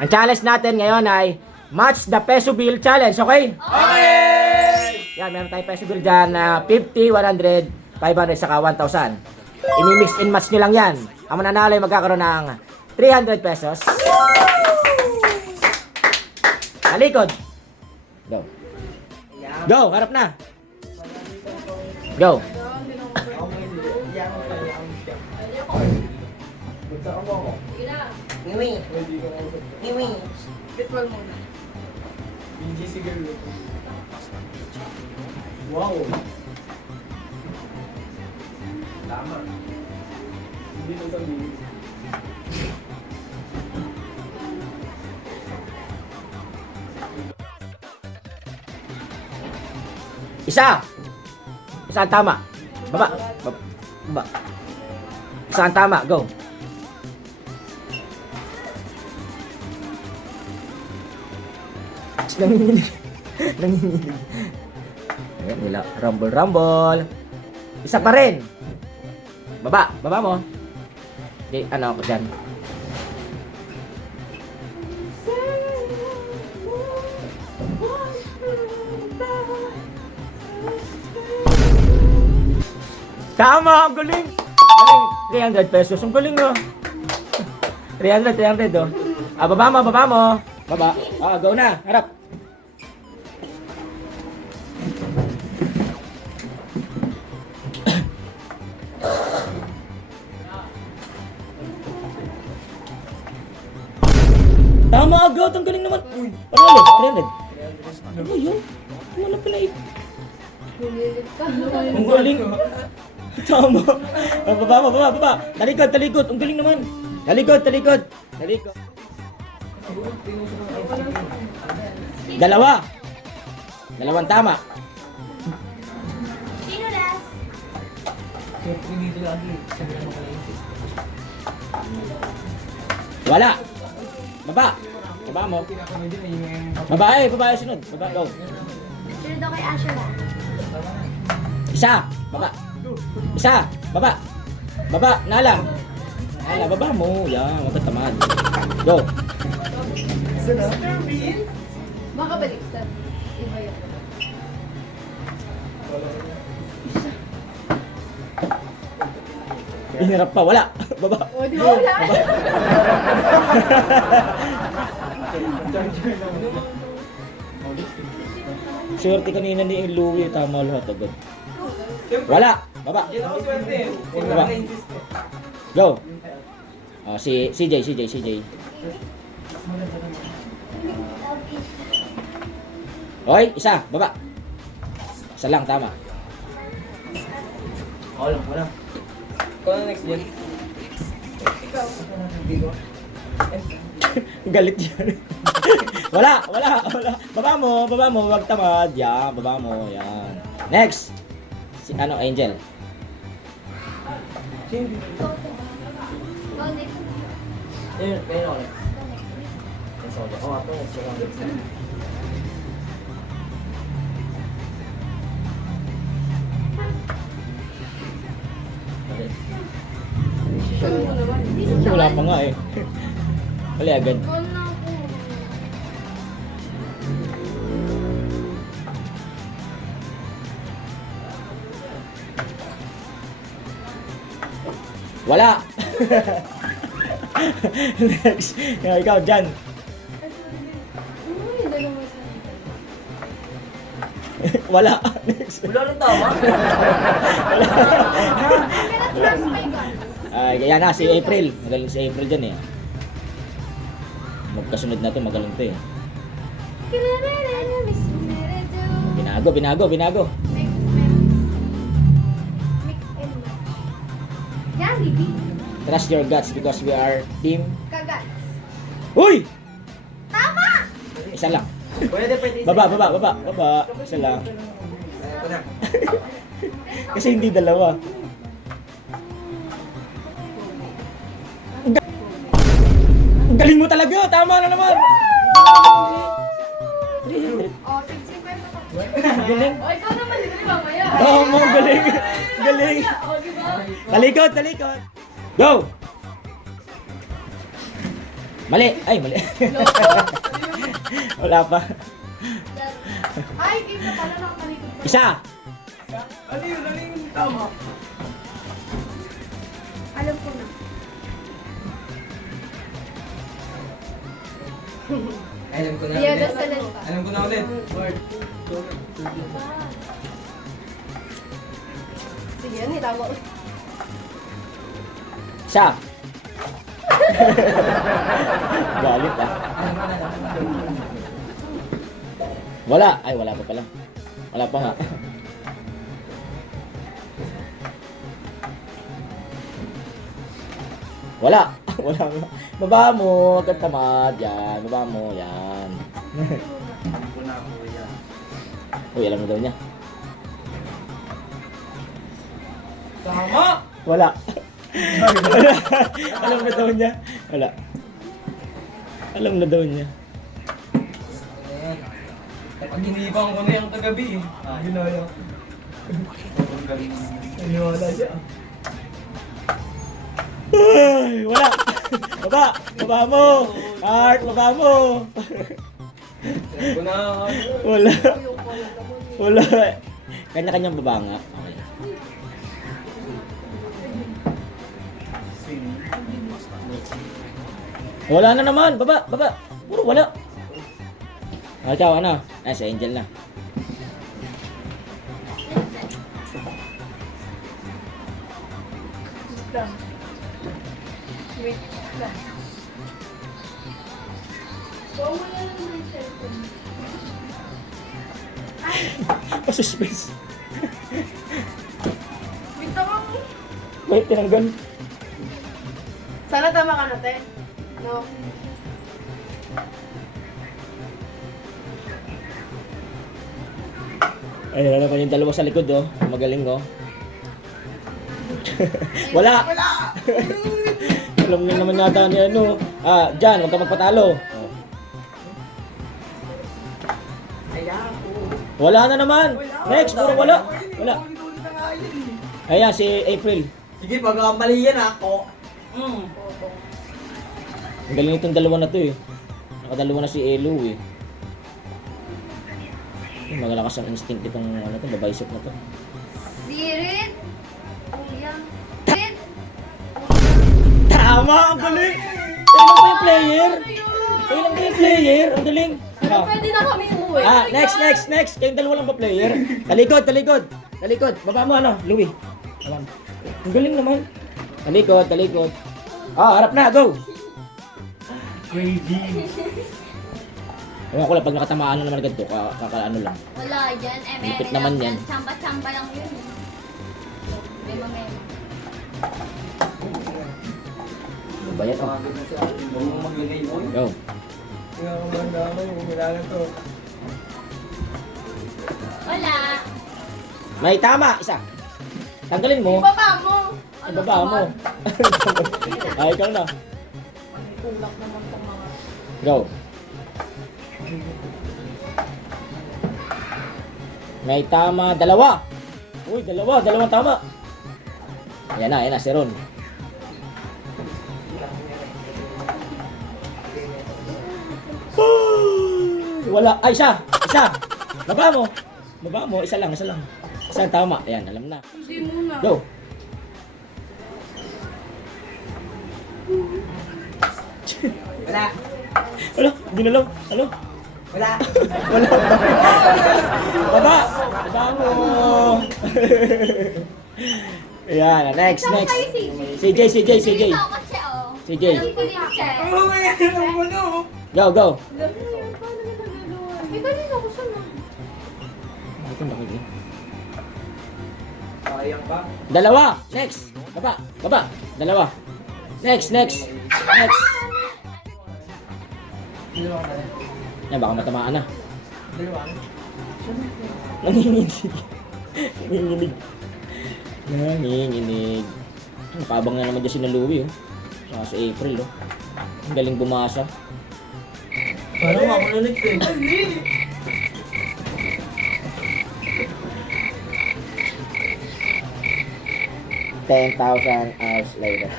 Ang challenge natin ngayon ay Match the Peso Bill Challenge, okay? Okay! Yan, meron tayong peso bill dyan na 50, 100, 500, saka 1,000. Imi-mix and match nyo lang yan. Ang mananalo ay magkakaroon ng 300 pesos. Talikod. Go. Go, harap na. Go. Ngiwi. Ngiwi. Bitwal muna. BGC girl. Wow. Tama. Hindi mo sabihin. Isa. Isa ang tama. Baba. Baba. Isa ang tama. Go. Nanginginig. Nanginginig. Ayan nila. Rumble, rumble. Isa pa rin. Baba. Baba mo. Okay, ano ako dyan. Tama! Ang galing! Galing! 300 pesos. Ang galing, no? 300 oh. Ah, baba mo, baba mo. Baba. Ah, go na. Harap. Tama agad. Ang galing naman. Uy, ano 300? Ano yun? Wala pala eh. Humilit ka. Ang galing. Tama. Ah, baba mo, baba, baba. Talikod, talikod. Ang galing naman. Talikod, talikod. Talikod. Dalawa. Dalawang tama. Sino last? Wala. Baba. Baba mo. Babae, babae sunod. Baba, go. Sino daw kay Asher lang? Isa. Baba. Isa. Baba. Baba. Nala. Nala, baba mo. Yan, wag ka tamad. Go. Baka baliktad. Iba yun. Hinarap pa. Wala. Baba. O, di ba wala? Swerte kanina ni Louie. Tama lahat agad. Wala. Baba. Yan ako swerte. Baba. Go. Oh, si CJ. Hoy, isa. Baba. Isa lang, tama. Wala. Ikaw na next gen. Galit yan. wala. Baba mo, wag tamad. Yan, baba mo, yan. Next. Si Angel. Go next. Ayun ako next. Oh, ako next. Wala pa nga eh. Wala agad. Wala po. Wala. Next. Yan, ikaw dyan. Uy, dalawa sa Wala. Next. Wala rin tama. Cannot my God. Ay, kaya na, si April. Magaling si April dyan eh. Magkasunod na to, magaling to eh. Binago. Mix and match. Jollibee. Trust your guts because we are team. Kagats. Uy! Tama! Isa lang. Pwede. Baba. Isa lang. Ito na. Kasi hindi dalawa. Ang galing mo talaga. Tama na naman. O, 50 pa. Galing. O, ikaw naman, di ba mamaya? Tama, galing. Galing. O, di ba? Talikod. Go! Mali! Ay, mali. Loko. Wala pa. Ay, game na pala nakatalikod. Isa! Ano yung tama? Alam ko na. Alam ko na Dia ulit. das talenta. Alam ko na ulit. Word. Sige, yan, tama ko. Isa! Galit ah. Wala! Ay, wala pa pala. Wala pa nga. Wala! Wala nga. Baba mo, huwag kang tamad. Yan, baba mo, yan. Alam ko na ako yan. Uy, alam na daw niya. Tama! Wala. Wala. Alam na daw niya. Wala. Alam na daw niya. Ayan. Pag hinibang ko na yung kagabi eh. Ginaya. Iniwala siya. Ay, wala. Baba. Baba mo. Art, baba mo. Alam ko na. Wala. Wala. Kanya-kanyang baba nga. Okay. Wala na naman. Baba, baba. Puro wala. Ah, ikaw, ano? Ay, si Angel na. Wait lang. So, wala na yung cellphone. Ay, Suspense. wait ako. Wait, tinanggal. Sana tama ka na, te. No. Ay, wala pa yung dalawa sa likod, oh. Magaling, oh. Wala! Wala! Alam niyo naman yata ni ano. Ah, Jan, huwag ka magpatalo. Oh. Ayan ko. Wala na naman. Next, puro wala. Wala. Ulit-ulit na nga yun eh. Ayan, si April. Sige, pag mali yan ako. Ang galing itong dalawa na to eh. Nakadalawa na si Elo eh. Magalakas ang instinct itong ano to, babaysip na to. Sirit. Ulyang. Sirit. Tama! Ang galing! Kailan ba yung player? Kailan ba yung player? Ang galing! Ah. Pwede na kami umuwi. Ah, next! Kayong dalawa lang ba player? Talikod! Baba mo ano, Louie. Baba mo. Ang galing naman. Talikod. Ah, harap na, go! Crazy. Ewan ko lang, pag nakatamaan na naman ganito, kakaano lang. Wala dyan. Lipit naman yan. Chamba-chamba lang yun. Memo-memo. Ano ba yan? Oh, Pagod na si Ate. Huwag mong maglagay mo. go. Tingnan ko lang naman yung kumilala to. Wala. May tama, isa. Tanggalin mo. Ibaba mo. Ibaba mo. Ah, ikaw na. Tulak naman itong mga... Go. May tama, dalawa. Uy, dalawang tama. Ayan na, si Ron. Wala. Ay, isa. Baba mo, isa lang. Isa ang tama. Ayan, alam na. Hindi muna. Go. Wala. Ano? Hindi na lang. Ano? Wala. Wala pa. Baba mo. Ayan, next. CJ. Dito ako kasi, oh. CJ. Alam ko din siya. Oo, may alam mo no. Go. May kanina ko siya na. Ito nakikita. Sayang pa. Dalawa. Next. Baba. Dalawa. Next. Dalawa ka na. Yan, baka matamaan na. Dalawa. Nanginginig. Pabang na naman dyan si na Louie, oh. Saka si April, oh. Ang galing bumasa. Parang ako na next eh. 10,000 hours later.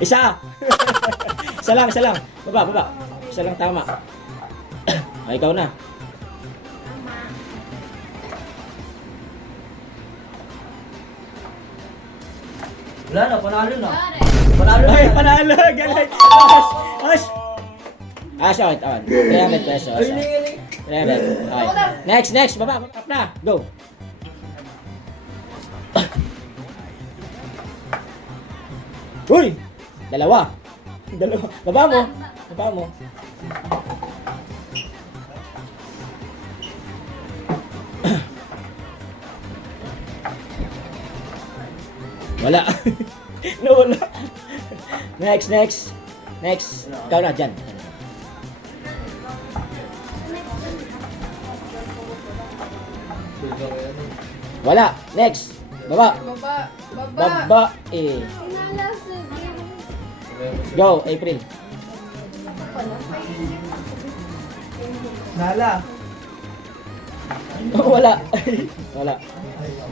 Isa! Isa lang, isa lang. Baba, baba. Isa lang tama. Ay, ikaw na. Wala na, panalo na. Pare. Panalo na. Ay, panalo! Galing! As! As! Ah, so, ito. 300 pesos. Ay, galing. 300. Okay. Next, next. Baba, baba na. Go. Uy! Dalawa. Dalawa. Baba mo. Baba mo. Wala. Nawala. Next, next. Next. Ikaw na, dyan. Wala. Next. Baba. Baba. Baba. Baba. Eh. Go, April. Nala. Wala. Wala.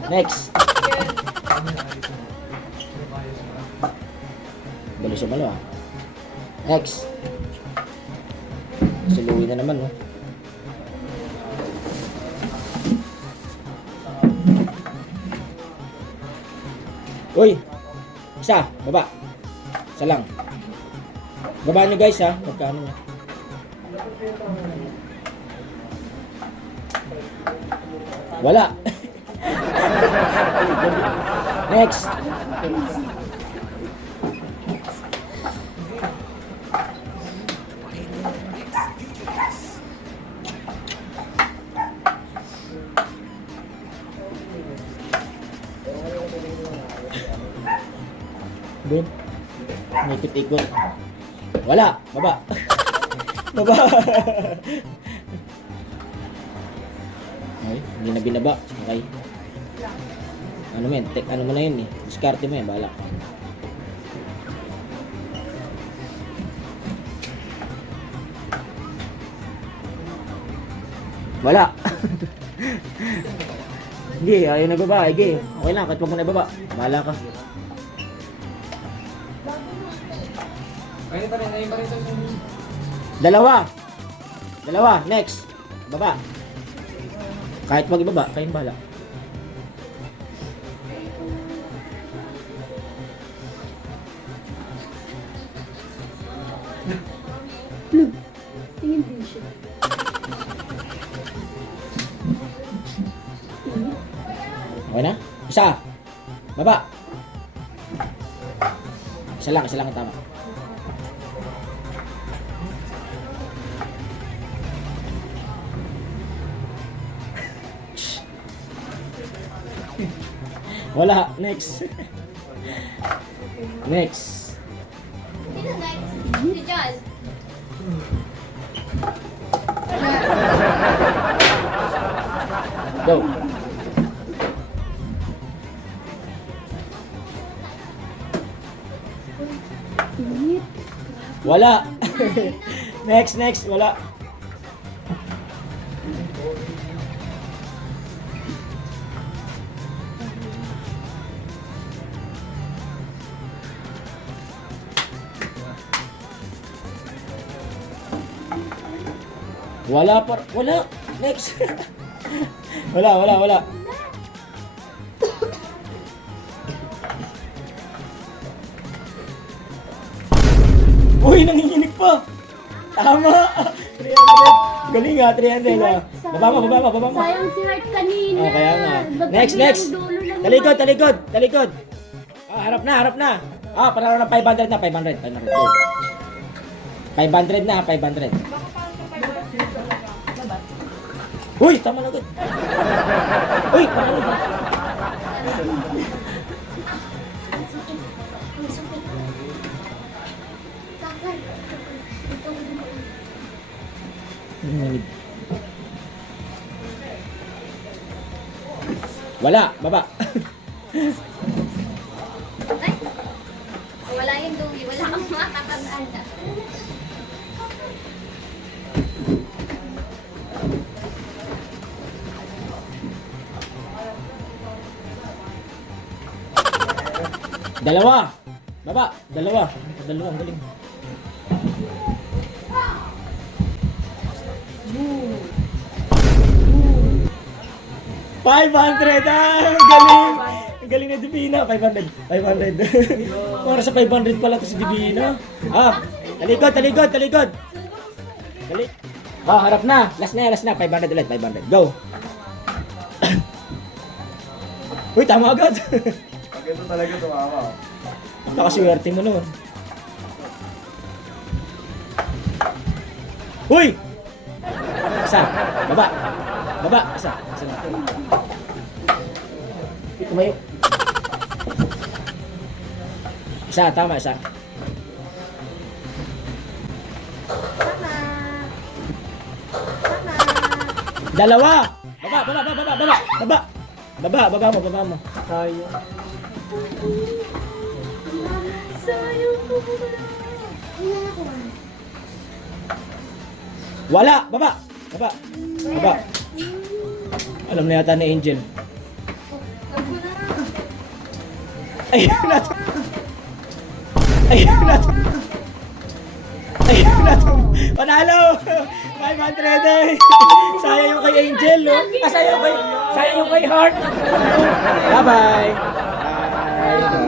Next. Balo siya malo ah. Next. Suluwi na naman no. Uy! Isa! Baba! Isa lang. Baba nyo guys ha. Magkano nyo. Wala! Next! Doon. Ikot-ikot. Wala. Baba. Baba. Ay, hindi na binaba. Okay. Ano mo yan? Ano mo na yun eh. Diskarte mo yan. Bahala. Wala. Hindi, ayaw na baba. Sige. Okay lang. Kahit wag mo na baba. Bahala ka. Ayun pa rin, ayun pa rin sa sunod. Dalawa. Dalawa. Next. Baba. Kahit wag ibaba, kayong bahala. Tingin din siya. Okay na? Isa. Baba. Isa lang ang tama. Wala. Next. Next. Sino next? Si John. Go. Wala. Next. Wala. Wala pa. Wala. Next. Wala. Uy, nanginginig pa. Tama. 300. Galing nga, 300. Ah. Baba mo. Sayang si Heart kanina. Oh, kaya nga. Ba't Next. kabilang dulo lang Talikod. Ah, harap na. Ah, panalo ng 500 na, 500. Go. 500 na, 500. Uy, tama na agad. Uy, panalo ba? Wala, baba. Ay, wala yung dugi. Wala kang makakatandaan na. Dalawa. Baba. Dalawa. Dalawa. Ang galing. $500! Ah, ang galing! Ang galing na Divina. 500. 500. Para sa 500 pala to si Divina. Ah, talikod, talikod, talikod. Dali. Oh, harap na. Last na, last na. 500 ulit, 500. Go. Uy, tama agad. Pag ito talaga tumama. Nakaswerte mo noon. Uy! Isa. Baba. Baba. Isa. Isa na. Tumayo. Isa. Tama. Isa. Dalawa. Baba. Baba. Baba. Baba. Baba. Baba. Baba. Baba mo. Baba mo. Tayo. Sayang ko wala. Wala. Baba. Baba. Baba. Alam na yata ni Angel. Ayun na. Ayun na. Ayun na. Panalo. 500 eh. Sayang yung kay Angel, oh. Sayang yung kay Heart. Bye-bye. Bye.